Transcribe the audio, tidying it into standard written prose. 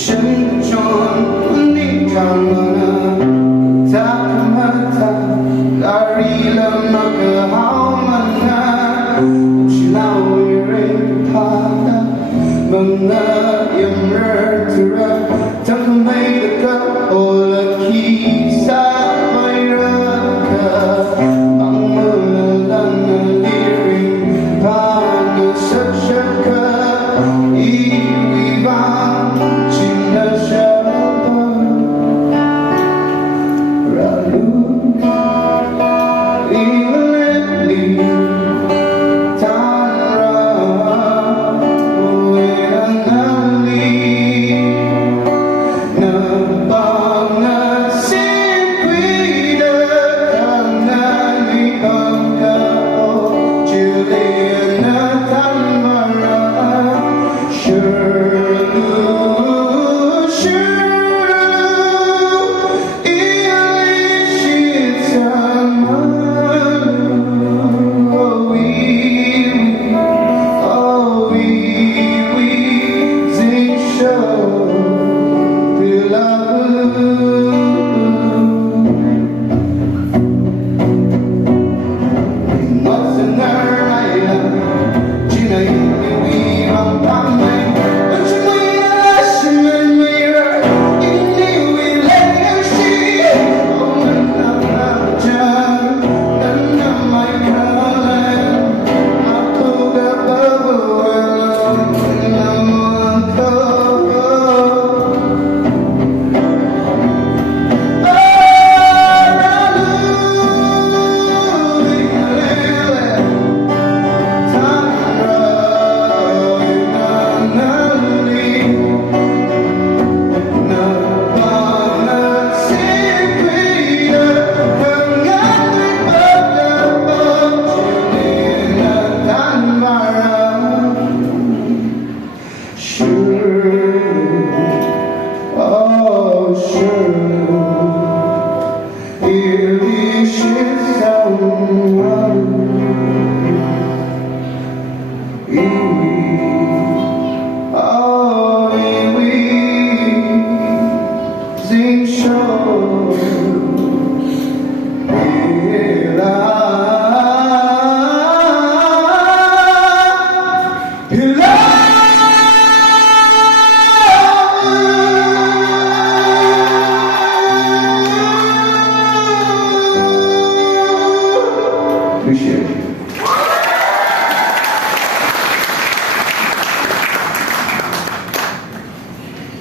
ฉันจนวันนี้ทำmana tak mata dari lembaga mana silau pada mana yang tertera sampai dekat oleh kisah mereka bang menelan lirik pada sejaka iwan cinta siapa lalu imeleli sure